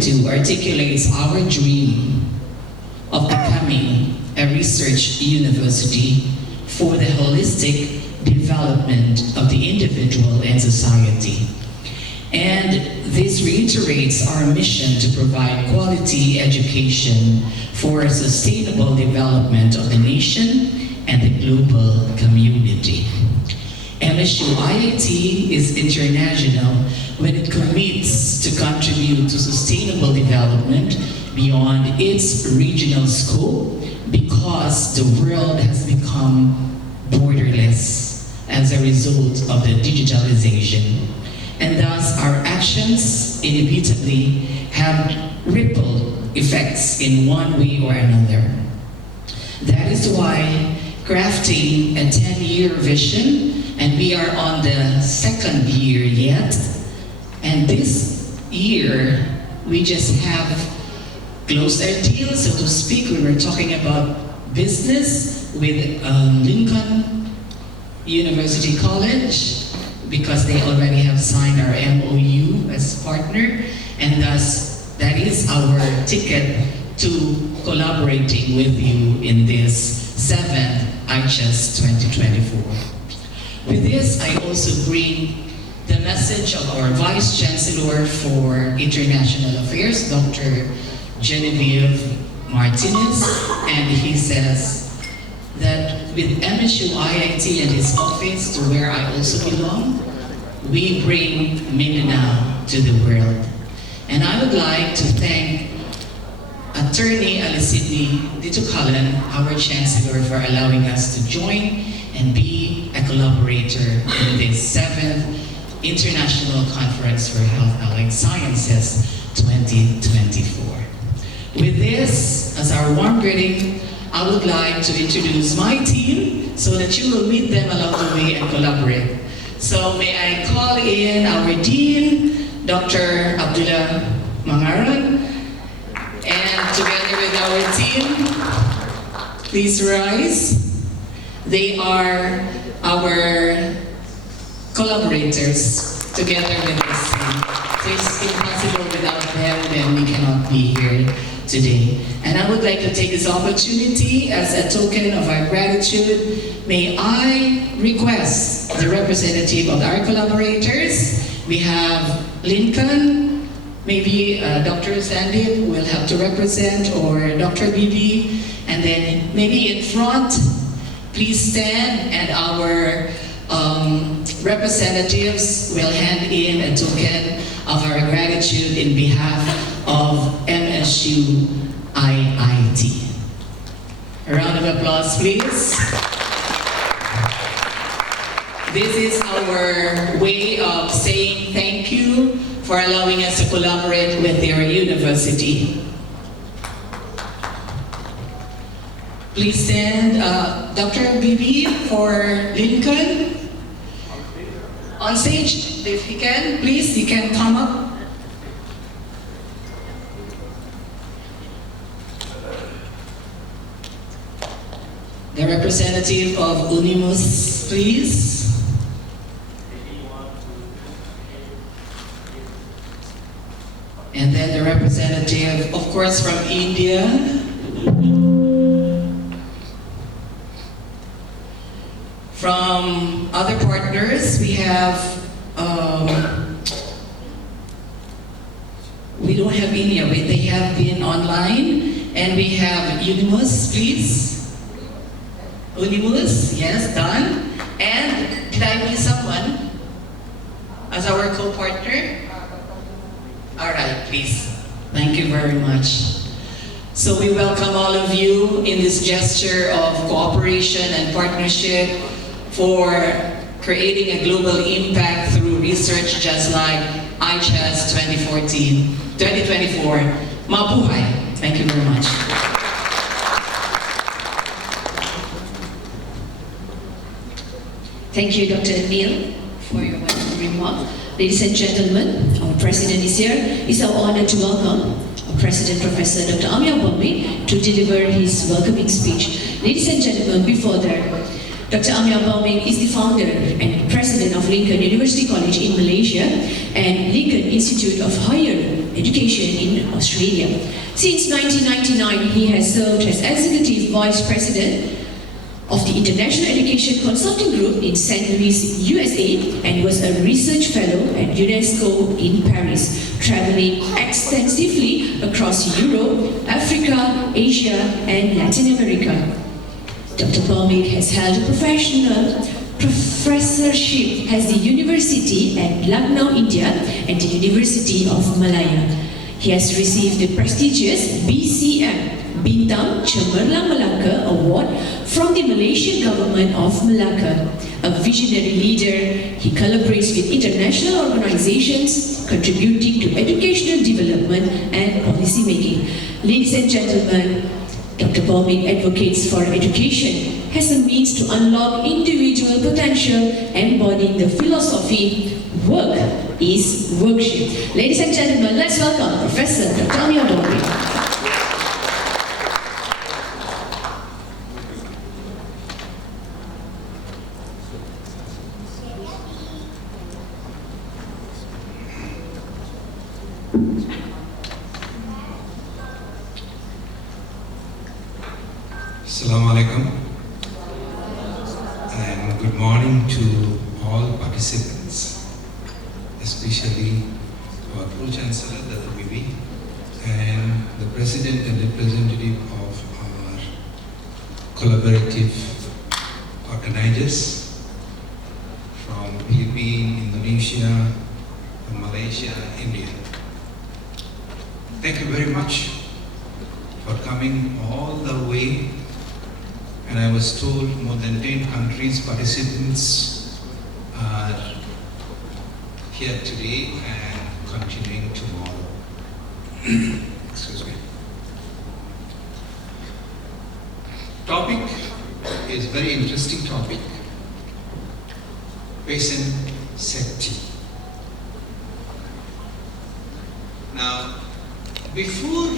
2022 articulates our dream of becoming a research university for the holistic development of the individual and society. And this reiterates our mission to provide quality education for sustainable development of the nation and the global community. MSU IIT is international when it commits to contribute to sustainable development beyond its regional scope, because the world has become borderless as a result of the digitalization. And thus our actions inevitably have ripple effects in one way or another. That is why crafting a 10-year vision, and we are on the second year yet, and this year we just have closed our deal, so to speak. We were talking about business with Lincoln University College, because they already have signed our MOU as partner, and thus that is our ticket to collaborating with you in this 7th ICHAS 2024. With this, I also bring the message of our Vice Chancellor for International Affairs, Dr. Genevieve Martinez, and he says that with MSU IIT and his office, to where I also belong, we bring Mindanao to the world. And I would like to thank Attorney Alisidney Ditukalan, our Chancellor, for allowing us to join and be a collaborator in this 7th International Conference for Health Allied Sciences 2024. With this, as our warm greeting, I would like to introduce my team so that you will meet them along the way and collaborate. So may I call in our Dean, Dr. Abdullah Mangaran, and together with our team, please rise. They are our collaborators together with this team. So it's impossible without them, then we cannot be here today. And I would like to take this opportunity as a token of our gratitude. May I request the representative of our collaborators. We have Lincoln, maybe Dr. Sandy will have to represent, or Dr. Bibi, and then maybe in front, please stand, and our representatives will hand in a token of our gratitude in behalf of MSU IIT. A round of applause, please. This is our way of saying thank you for allowing us to collaborate with your university. Please stand, Dr. Bibi for Lincoln. On stage, if he can, please, he can come up. The representative of Unimus, please. And then the representative, of course, from India. From other partners, we have, we don't have India, but they have been online. And we have Unimus, please. Unimus, yes, done. And did I miss someone as our co-partner? All right, please. Thank you very much. So we welcome all of you in this gesture of cooperation and partnership for creating a global impact through research just like ICHAS 2024. Mabuhay. Thank you very much. Thank you, Dr. Neil, for your welcome remark. Ladies and gentlemen, our President is here. It's our honor to welcome our President, Professor Dr. Amya Bombi, to deliver his welcoming speech. Ladies and gentlemen, before that, Dr. Amya Bombi is the founder and president of Lincoln University College in Malaysia and Lincoln Institute of Higher education in Australia. Since 1999, he has served as Executive Vice President of the International Education Consulting Group in St. Louis, USA, and was a research fellow at UNESCO in Paris, traveling extensively across Europe, Africa, Asia, and Latin America. Dr. Bhawmik has held a professional professorship at the University at Lucknow, India, and the University of Malaya. He has received the prestigious BCM Bintang Cemerlang Melaka Award from the Malaysian government of Malacca. A visionary leader, he collaborates with international organizations, contributing to educational development and policy making. Ladies and gentlemen, Dr. Bhawmik advocates for education as a means to unlock individual potential, embodying the philosophy, work is worship. Ladies and gentlemen, let's welcome Professor Dr. Amir Bhawmik. Assalamu alaikum and good morning to all participants, especially our Pro-Chancellor, Dr. Bibi, and the President and representative of our collaborative organizers from Philippines, Indonesia, Malaysia, India. Thank you very much for coming all the way. And I was told more than 10 countries participants are here today and continuing tomorrow. Excuse me. Topic is very interesting topic. Patient safety. Now, before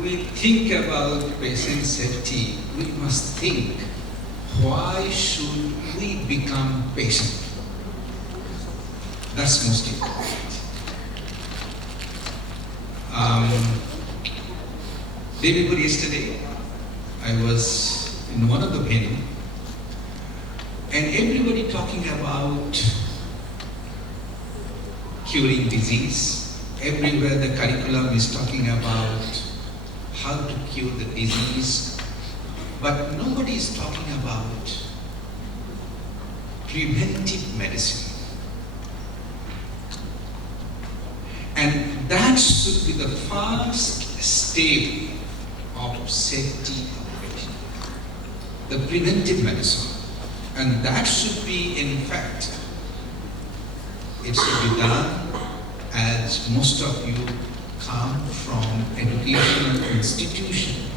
we think about patient safety, we must think, why should we become patient? That's most important. Day before yesterday, I was in one of the venue, and everybody talking about curing disease. Everywhere the curriculum is talking about how to cure the disease, but nobody is talking about preventive medicine. And that should be the first step of safety of patient, the preventive medicine. And that should be, in fact, it should be done as most of you come from educational institution.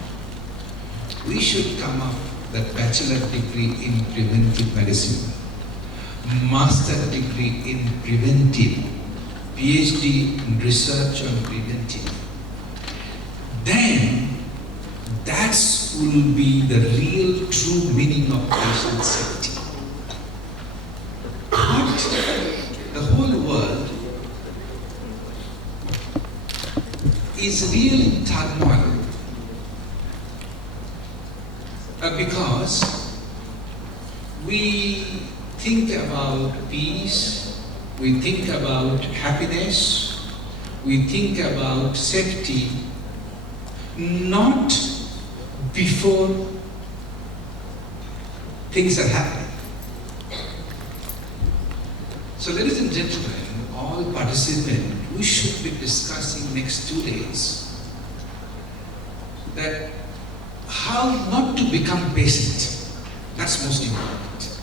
We should come up with bachelor degree in preventive medicine, master degree in preventive, PhD in research on preventive. Then that will be the real true meaning of patient safety. But the whole world is really in turmoil because we think about peace, we think about happiness, we think about safety, not before things are happening. So ladies and gentlemen, all participants, we should be discussing next 2 days that how not to become patient. That's most important.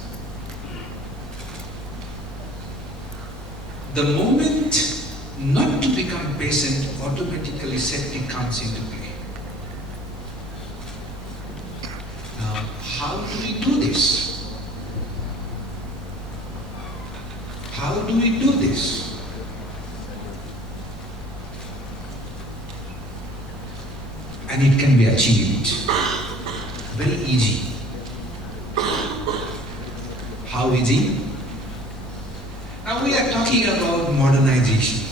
The moment not to become patient, automatically safety comes into play. Now, how do we do this? How do we do this? And it can be achieved very easy. How easy? Now we are talking about modernization.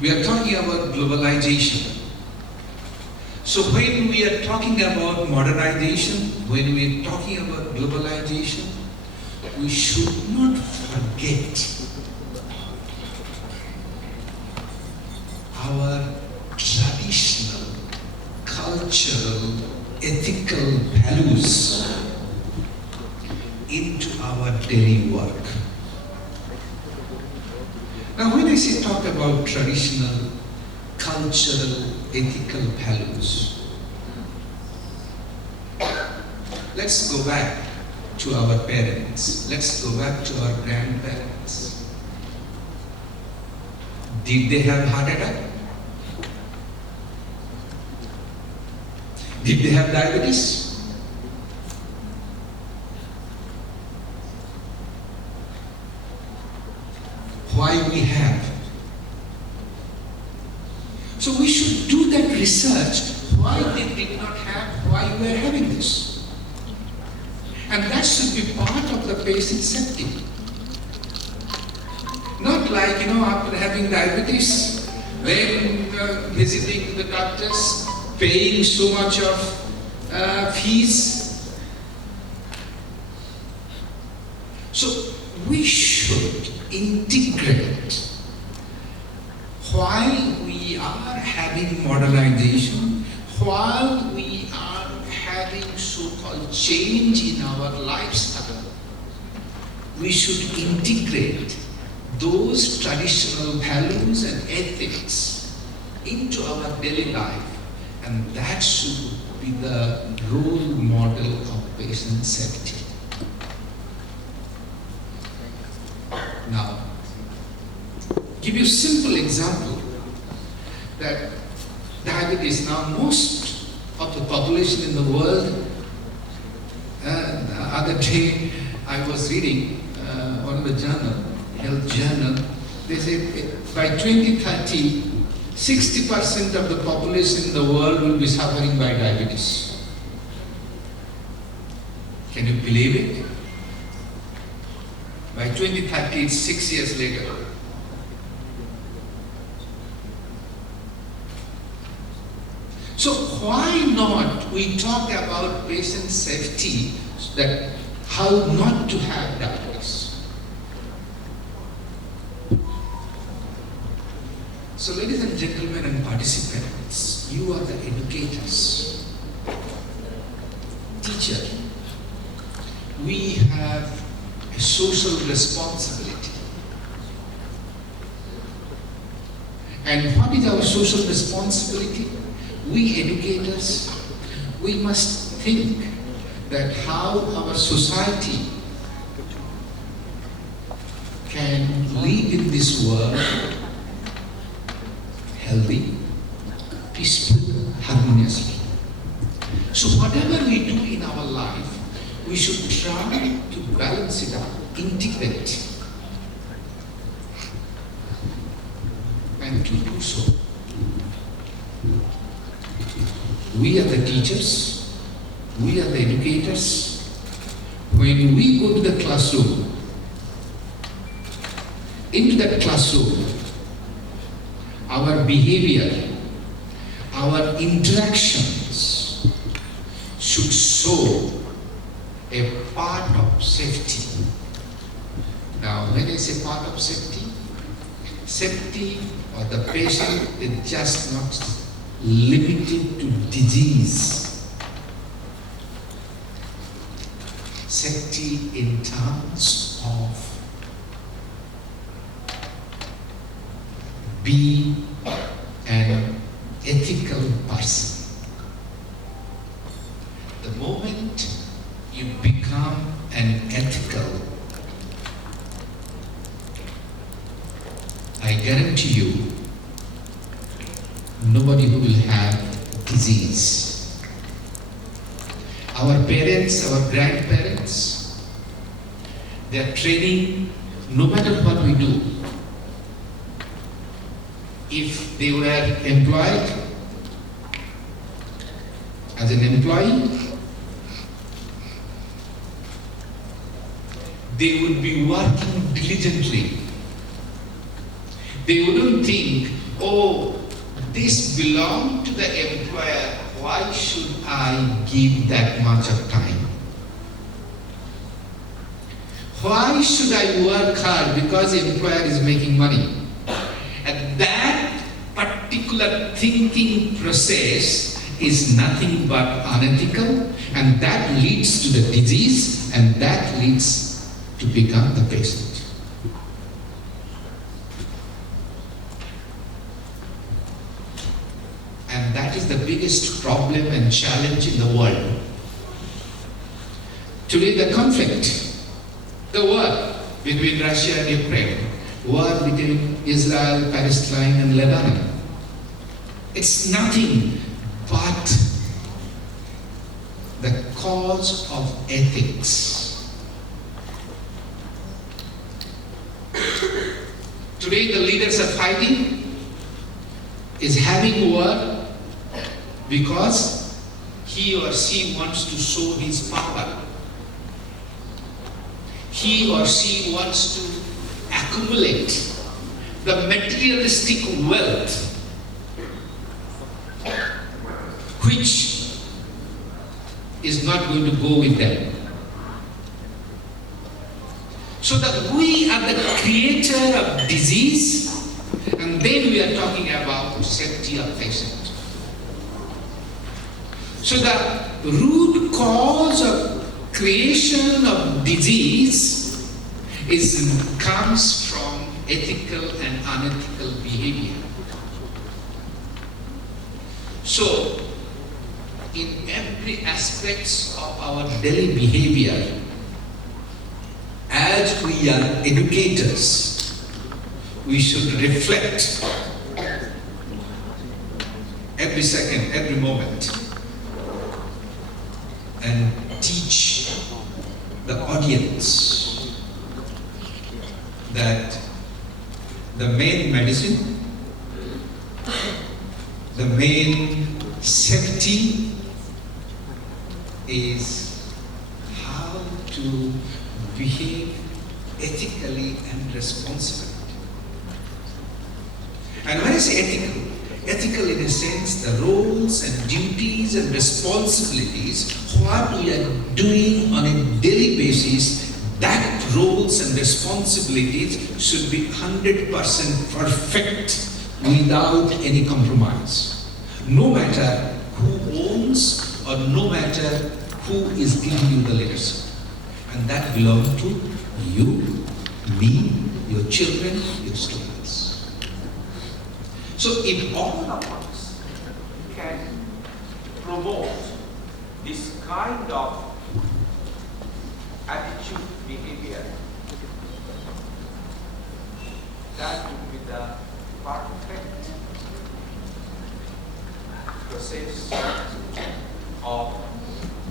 We are talking about globalization. So when we are talking about modernization, when we are talking about globalization, we should not forget our traditional, cultural, ethical values into our daily work. Now when I say talk about traditional, cultural, ethical values, let's go back to our parents. Let's go back to our grandparents. Did they have heart attack? Did they have diabetes? Why we have? So we should do that research. Why they did not have, why we are having this. And that should be part of the patient safety. Not like, after having diabetes, then visiting the doctors, paying so much of fees. So we should integrate while we are having modernization, while we are having so-called change in our lifestyle, we should integrate those traditional values and ethics into our daily life, and that should be the role model of patient safety. Now, give you a simple example that diabetes, now most of the population in the world, the other day I was reading one of the journal, health journal, they say by 2030, 60% of the population in the world will be suffering by diabetes. Can you believe it? By 2030, it's 6 years later. So why not we talk about patient safety, that how not to have diabetes? So ladies and gentlemen and participants, you are the educators, teacher. We have a social responsibility. And what is our social responsibility? We educators, we must think that how our society can live in this world healthy, peaceful, harmoniously. So whatever we do in our life, we should try to balance it out, integrate, and to do so, we are the teachers, we are the educators. When we go to the classroom, into that classroom, our behavior, our interactions should show a part of safety. Now, when I say part of safety, safety or the patient is just not limited to disease. Safety in terms of be an ethical person. The moment you become an ethical, I guarantee you, nobody who will have disease. Our parents, our grandparents, they are training, no matter what we do. If they were employed as an employee, they would be working diligently. They wouldn't think oh, this belongs to the employer, why should I give that much of time? Why should I work hard because the employer is making money? And that particular thinking process is nothing but unethical, and that leads to the disease, and that leads to become the patient. And that is the biggest problem and challenge in the world. Today the conflict, the war between Russia and Ukraine, war between Israel, Palestine and Lebanon, it's nothing but the cause of ethics. Today the leaders are fighting, is having war because he or she wants to show his power. He or she wants to accumulate the materialistic wealth which is not going to go with them. So that we are the creator of disease, and then we are talking about safety of patient. So the root cause of creation of disease comes from ethical and unethical behavior. So, in every aspect of our daily behavior, as we are educators, we should reflect every second, every moment, and teach the audience that the main medicine, the main safety is how to behave ethically and responsibly. And when I say ethical, ethical in a sense, the roles and duties and responsibilities, what we are doing on a daily basis, that roles and responsibilities should be 100% perfect without any compromise. No matter who owns or no matter who is giving you the leadership. And that belongs to you, me, your children, your students. So if all of us can promote this kind of attitude, behavior, that would be the perfect process of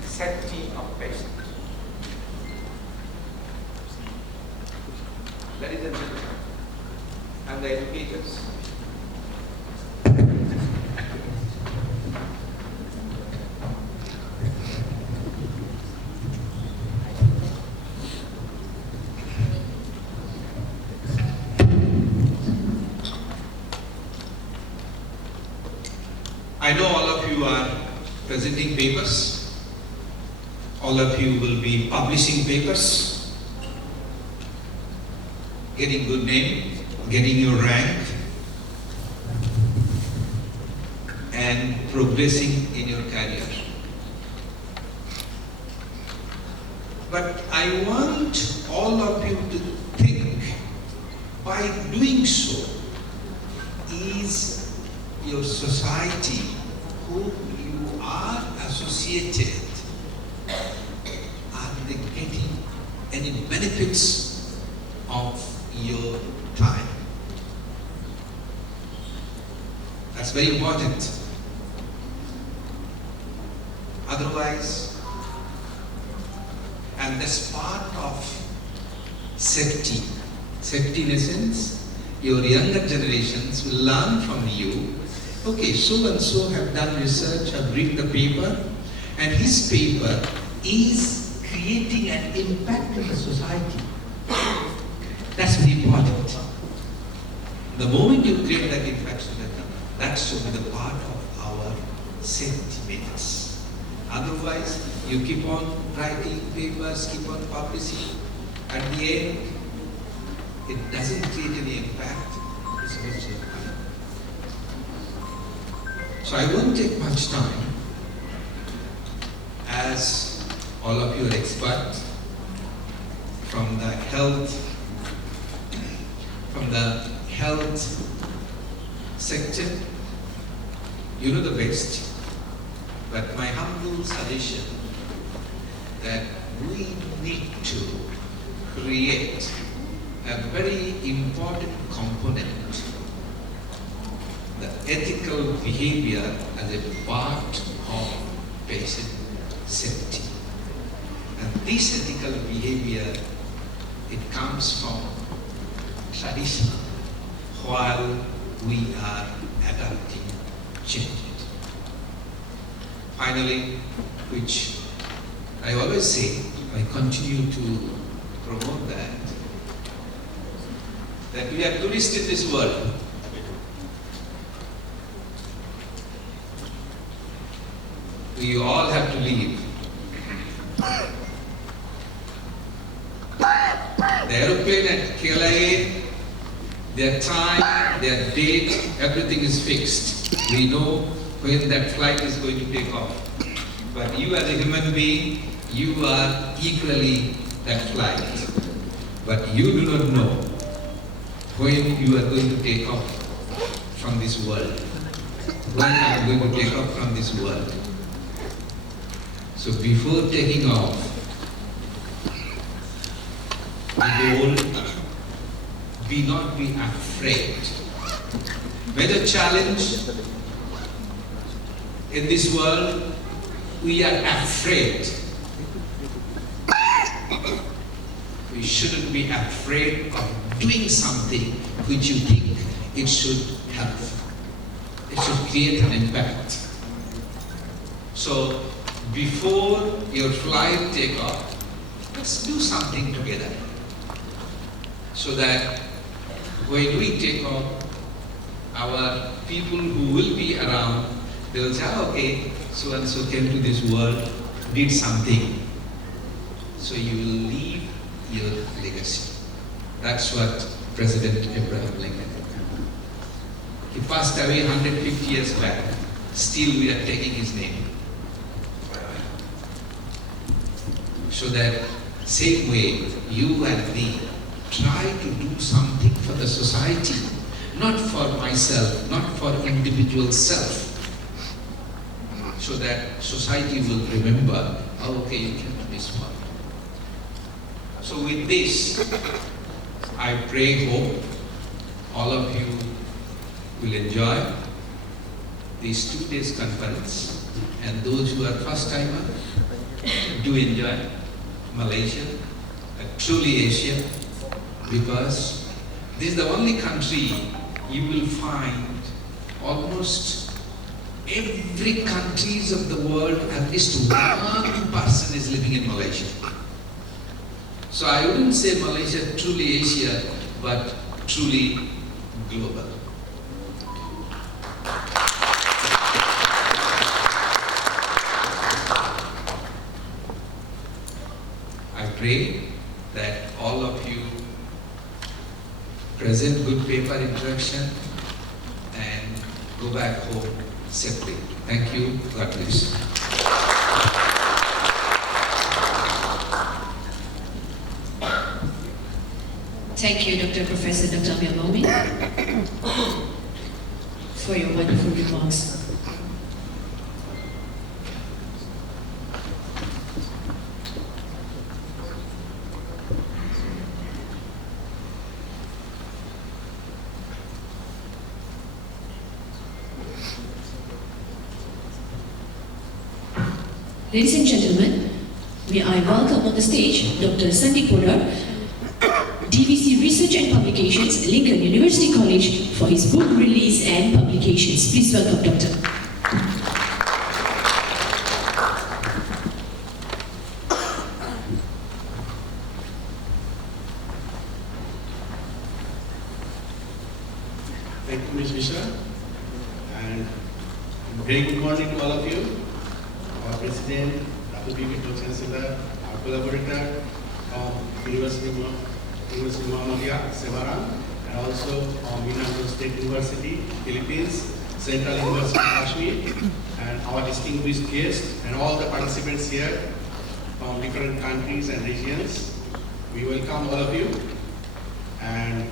safety of patient. Ladies and gentlemen, and the educators, I know all of you are presenting papers, all of you will be publishing papers, getting good name, getting your rank, and progressing in your career. But I want all of you to think, by doing so, is your society, who you are associated, are they getting any benefits of your time? That's very important. Otherwise, and that's part of safety. Safety in a sense, your younger generations will learn from you. Okay, so and so have done research, have read the paper, and his paper is creating an impact in the society. That's very important. The moment you create that impact in the that should be the part of our centimeters. Otherwise, you keep on writing papers, keep on publishing. At the end, it doesn't create any impact. It's a waste of time. So I won't take much time, as all of you are experts from the health sector. You know the best, but my humble suggestion that we need to create a very important component, the ethical behavior as a part of patient safety. And this ethical behavior, it comes from tradition while we are adapting change. Finally, which I always say, I continue to promote that we are tourists in this world. We all have to leave. The aeroplane at KLIA, their time, their date, everything is fixed. We know when that flight is going to take off. But you as a human being, you are equally that flight. But you do not know when you are going to take off from this world. When I am going to take off from this world. So before taking off, the goal, be not be afraid. Whether challenge in this world, we are afraid. We shouldn't be afraid of doing something which you think it should help. It should create an impact. So before your flight take off, let's do something together. So that when we take off, our people who will be around, they will say, okay, so and so came to this world, did something. So you will leave your legacy. That's what President Abraham Lincoln did. He passed away 150 years back. Still we are taking his name. So that same way, you and me try to do something for the society, not for myself, not for individual self. So that society will remember, oh, okay, you came to this world. So with this, I pray, hope all of you will enjoy this 2 days conference, and those who are first timer, do enjoy Malaysia, truly Asia, because this is the only country you will find almost every countries of the world, at least one person is living in Malaysia. So I wouldn't say Malaysia truly Asia, but truly global. I pray that all of you present good paper introduction and go back home safely. Thank you. God bless. Thank you, Dr. Professor Dr. Amir Bomi, for your wonderful remarks. Ladies and gentlemen, may I welcome on the stage Dr. Sandeep Podar, DVC Research and Publications, Lincoln University College, for his book release and publications. Please welcome Doctor. Thank you, Ms. Visha. And very good morning to all of you. Our President, Dr. B.K. Chancellor, our collaborator from University Muhammadiyah, Semarang, and also Minangkabau State University, Philippines, Central University, Kashmir, and our distinguished guests and all the participants here from different countries and regions. We welcome all of you. And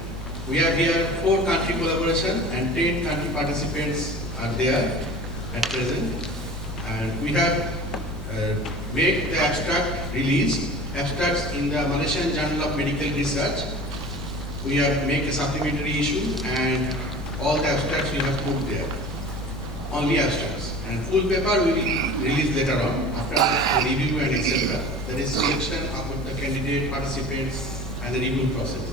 we have here 4 country collaboration and 10 country participants are there at present. And we have made the abstract released, abstracts in the Malaysian Journal of Medical Research. We have made a supplementary issue and all the abstracts we have put there. Only abstracts. And full paper will be released later on after the review and etc. There is selection of the candidate, participants and the review process.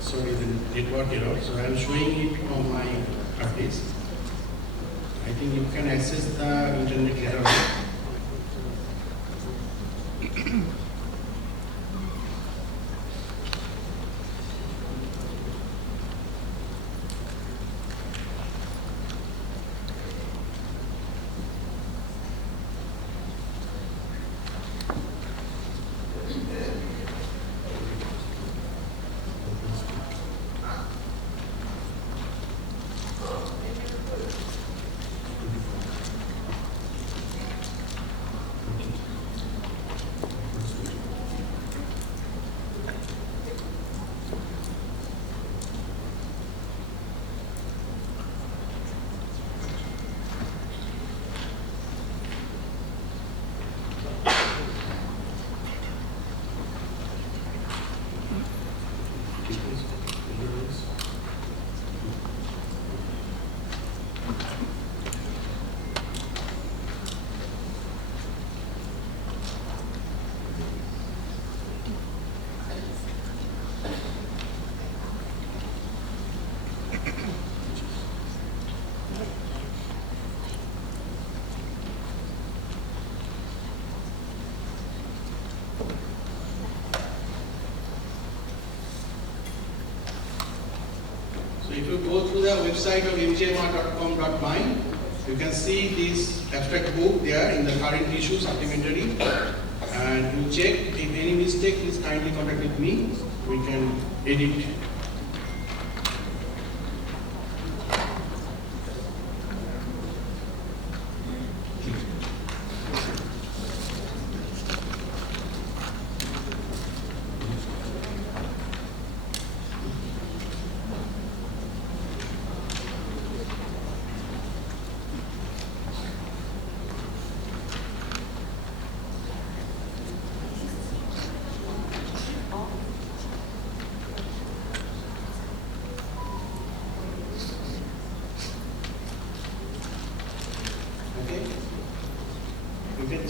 Sorry, the network error. So I am showing it on my hard disk. I think you can access the internet later on. So if you go through the website of mjmr.com.my, you can see this abstract book there in the current issue supplementary. And you check, if any mistake, please kindly contact with me. We can edit.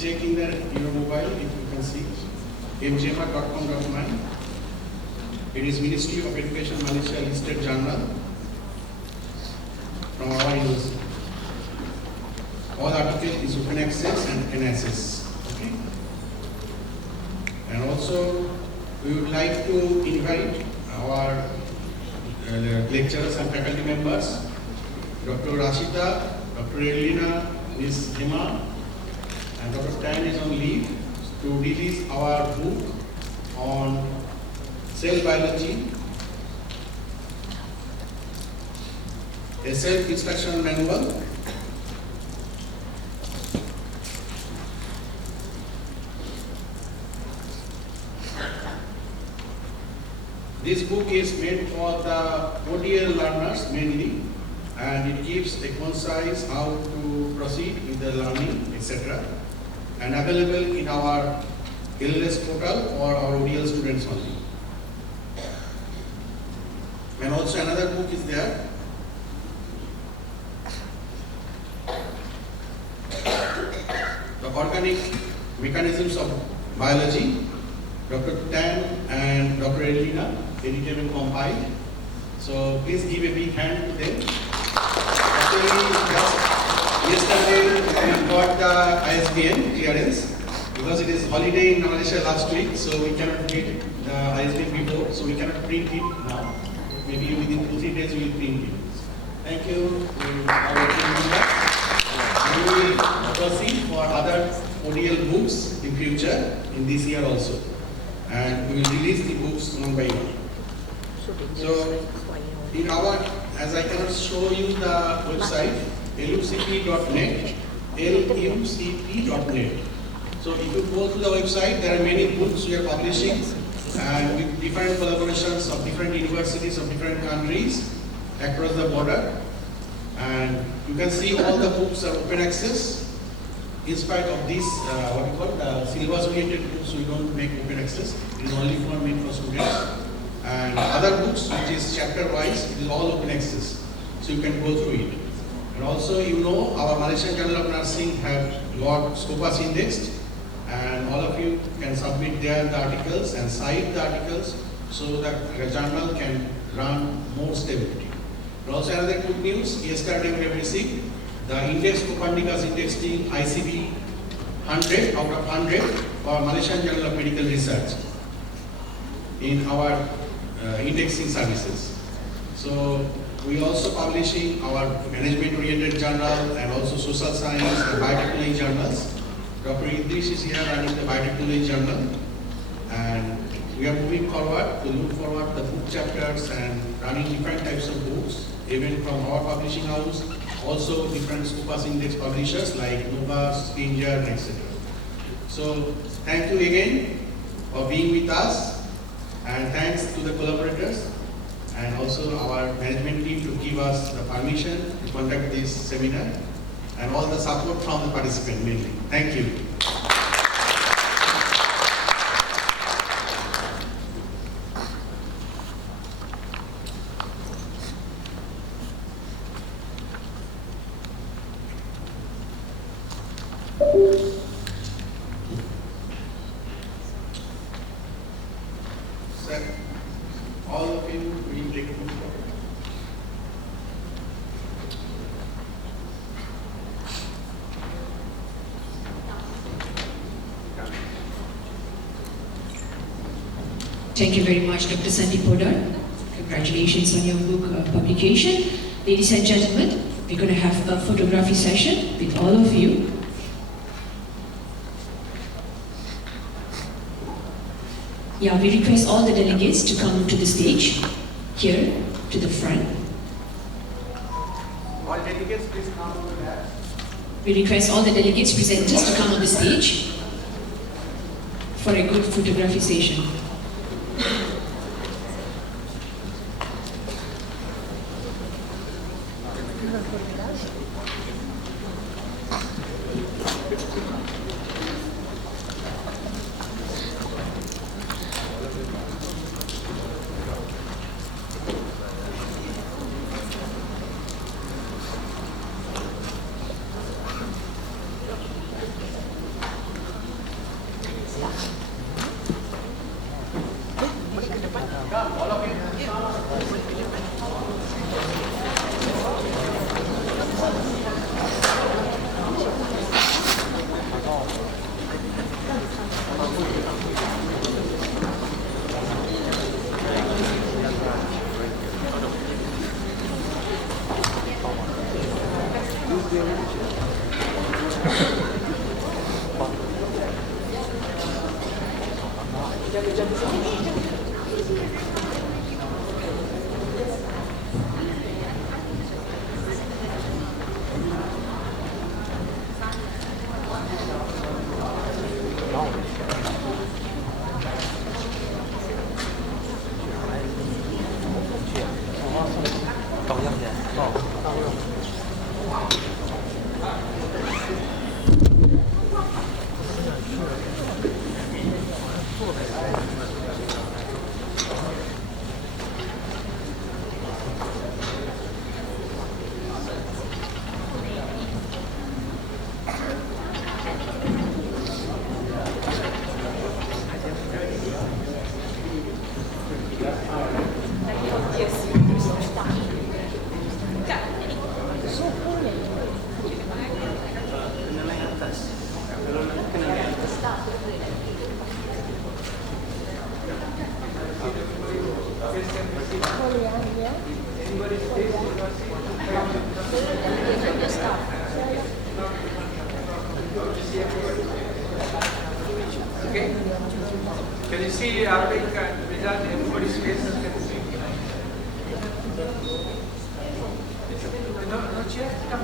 check in your mobile if you can see mjma.com.my. It is Ministry of Education Malaysia listed journal from our university. All article is open access and NSS. Okay. And also, we would like to invite our lecturers and faculty members, Dr. Rashida, Dr. Elina, Ms. Hema, and Dr. Tan is on leave to release our book on cell biology, a self-instruction manual. This book is meant for the ODL learners mainly, and it gives a concise how to proceed with the learning, etc. and available in our LLS portal for our ODL students only. And also another book is there. The Organic Mechanisms of Biology, Dr. Tan and Dr. Elina, edited and compiled. So please give a big hand to them. Actually, just yesterday we got the ISBN clearance because it is holiday in Malaysia last week, so we cannot read the ISBN before, so we cannot print it now. Maybe within 2-3 days we will print it. Thank you to our team members. We will proceed for other ODL books in future, in this year also. And we will release the books one by one. So, in our, as I cannot show you the website, lucp.net, lucp.net. So, if you go to the website, there are many books we are publishing, and with different collaborations of different universities of different countries across the border. And you can see all the books are open access. In spite of this, what we call the syllabus-oriented books, we don't make open access. It is only for meant for students. And other books, which is chapter-wise, it is all open access. So you can go through it. And also, you know, our Malaysian Journal of Nursing have got Scopus indexed. And all of you can submit there the articles and cite the articles so that the journal can run more stability. And also another good news, yesterday we have received the index Copernicus indexing ICB 100 out of 100 for Malaysian Journal of Medical Research in our indexing services. So we also publishing our management oriented journal and also social science and biotechnology journals. Dr. Idris is here running the biotechnology journal, and we are moving forward to look forward the book chapters and running different types of books, even from our publishing house, also different Scopus index publishers like Novus, Springer, etc. So thank you again for being with us, and thanks to the collaborators and also our management team to give us the permission to conduct this seminar, and all the support from the participants mainly. Thank you. Sir, all of you will take a book. Thank you very much, Dr. Sandeep Podar. Congratulations on your book publication. Ladies and gentlemen, we're going to have a photography session with all of you. Yeah, we request all the delegates to come to the stage, here, to the front. All delegates, please come over there. We request all the delegates presenters to come on the stage for a good photography session. Okay? Can you see the outbreak result? Everybody's face can you see? No, not yet. Come.